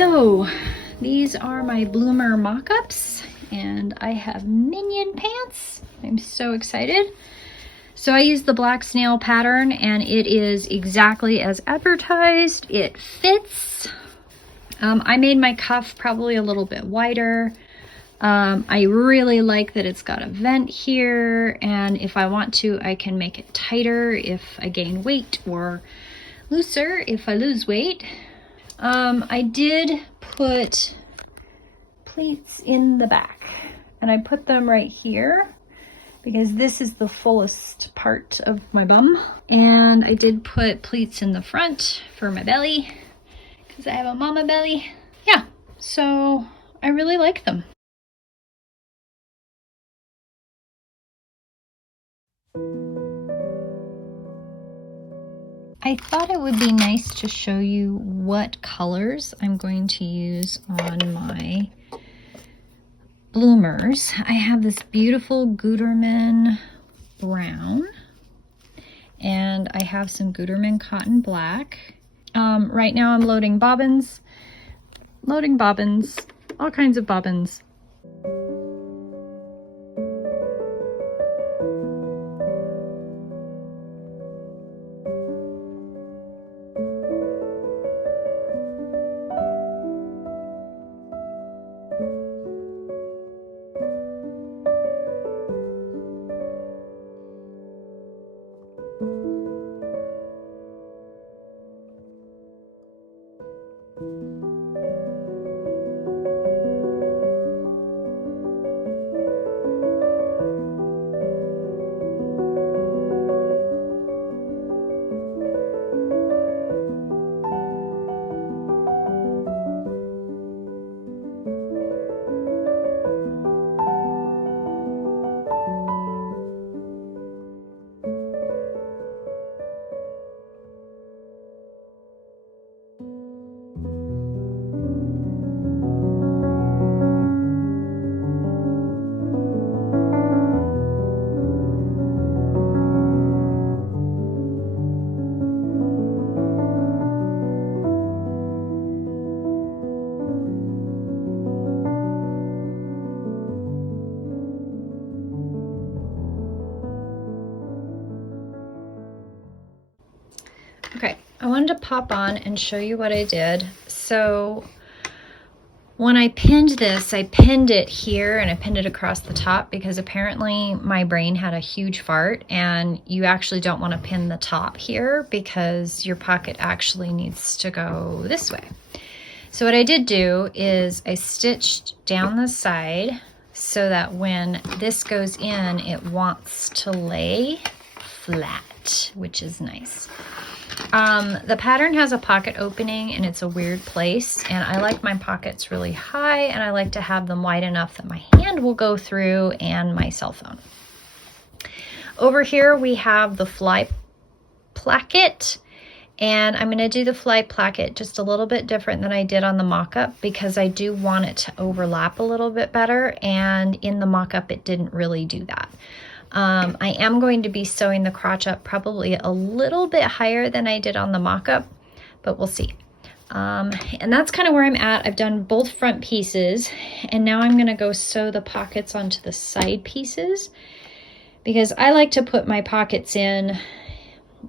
So these are my bloomer mock-ups, and I have minion pants. I'm so excited. So I used the black snail pattern, and it is exactly as advertised. It fits. I made my cuff probably a little bit wider. I really like that it's got a vent here, and if I want to, I can make it tighter if I gain weight, or looser if I lose weight. I did put pleats in the back, and I put them right here because this is the fullest part of my bum. And I did put pleats in the front for my belly because I have a mama belly. Yeah, so I really like them. I thought it would be nice to show you what colors I'm going to use on my bloomers. I have this beautiful Gutermann brown, and I have some Gutermann cotton black. Right now I'm loading bobbins, all kinds of bobbins. Okay, I wanted to pop on and show you what I did. So when I pinned this, I pinned it here and I pinned it across the top because apparently my brain had a huge fart, and you actually don't want to pin the top here because your pocket actually needs to go this way. So what I did do is I stitched down the side so that when this goes in, it wants to lay flat, which is nice. The pattern has a pocket opening and it's a weird place, and I like my pockets really high, and I like to have them wide enough that my hand will go through and my cell phone. Over here we have the fly placket, and I'm going to do the fly placket just a little bit different than I did on the mock-up because I do want it to overlap a little bit better, and in the mock-up it didn't really do that. I am going to be sewing the crotch up probably a little bit higher than I did on the mock-up, but we'll see. And that's kind of where I'm at. I've done both front pieces, and now I'm going to go sew the pockets onto the side pieces because I like to put my pockets in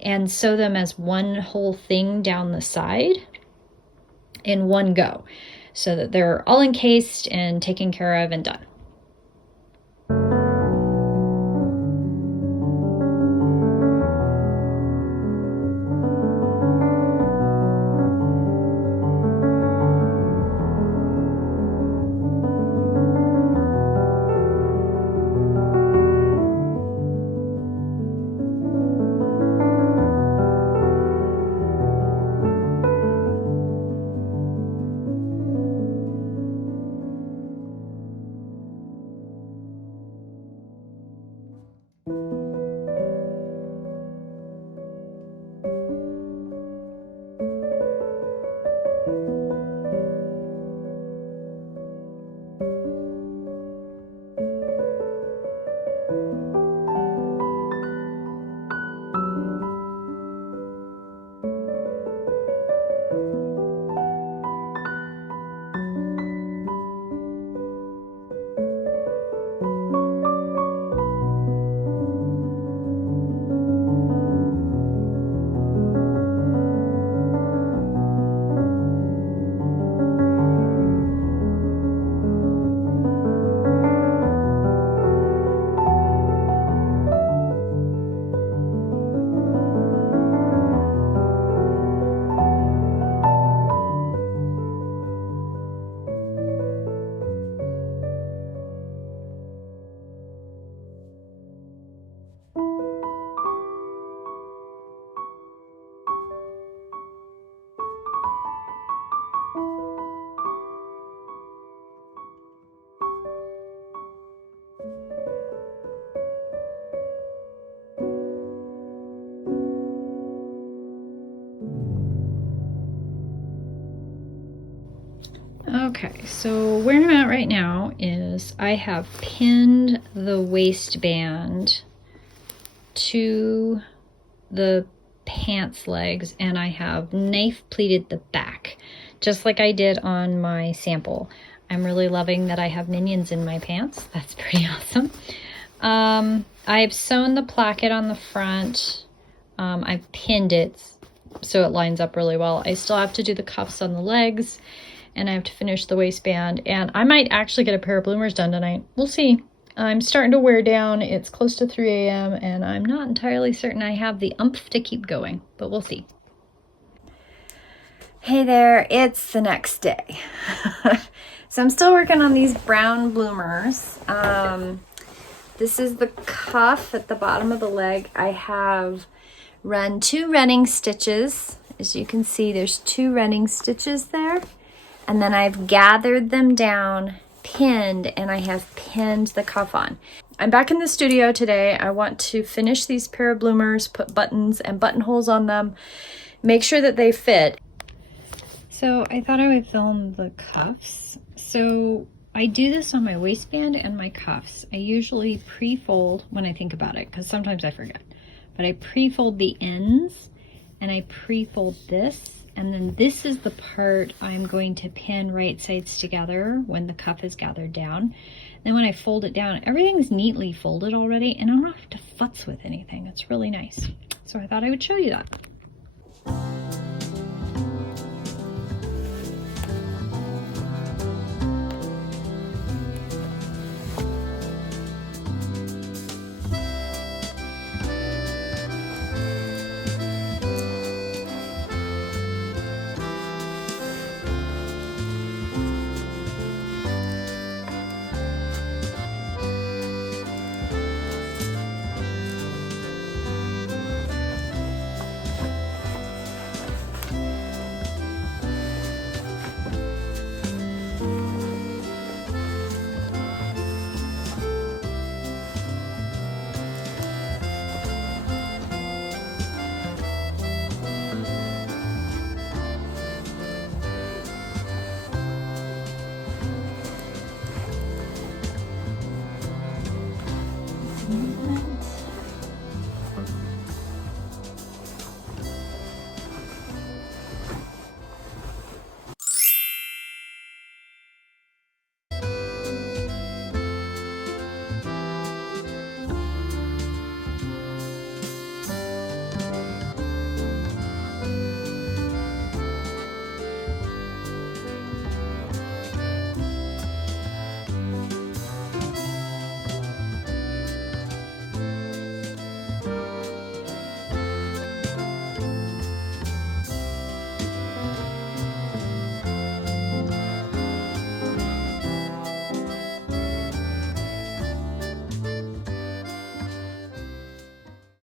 and sew them as one whole thing down the side in one go so that they're all encased and taken care of and done. Okay, so where I'm at right now is I have pinned the waistband to the pants legs, and I have knife pleated the back, just like I did on my sample. I'm really loving that I have minions in my pants. That's pretty awesome. I've sewn the placket on the front. I've pinned it so it lines up really well. I still have to do the cuffs on the legs, and I have to finish the waistband, and I might actually get a pair of bloomers done tonight. We'll see. I'm starting to wear down. It's close to 3 a.m. and I'm not entirely certain I have the oomph to keep going, but we'll see. Hey there, it's the next day. So I'm still working on these brown bloomers. This is the cuff at the bottom of the leg. I have run 2 running stitches. As you can see, there's 2 running stitches there. And then I've gathered them down, pinned, and I have pinned the cuff on. I'm back in the studio today. I want to finish these pair of bloomers, put buttons and buttonholes on them, make sure that they fit. So I thought I would film the cuffs. So I do this on my waistband and my cuffs. I usually pre-fold when I think about it, because sometimes I forget. But I pre-fold the ends, and I pre-fold this. And then this is the part I'm going to pin right sides together when the cuff is gathered down. Then when I fold it down, everything's neatly folded already, and I don't have to futz with anything. It's really nice. So I thought I would show you that.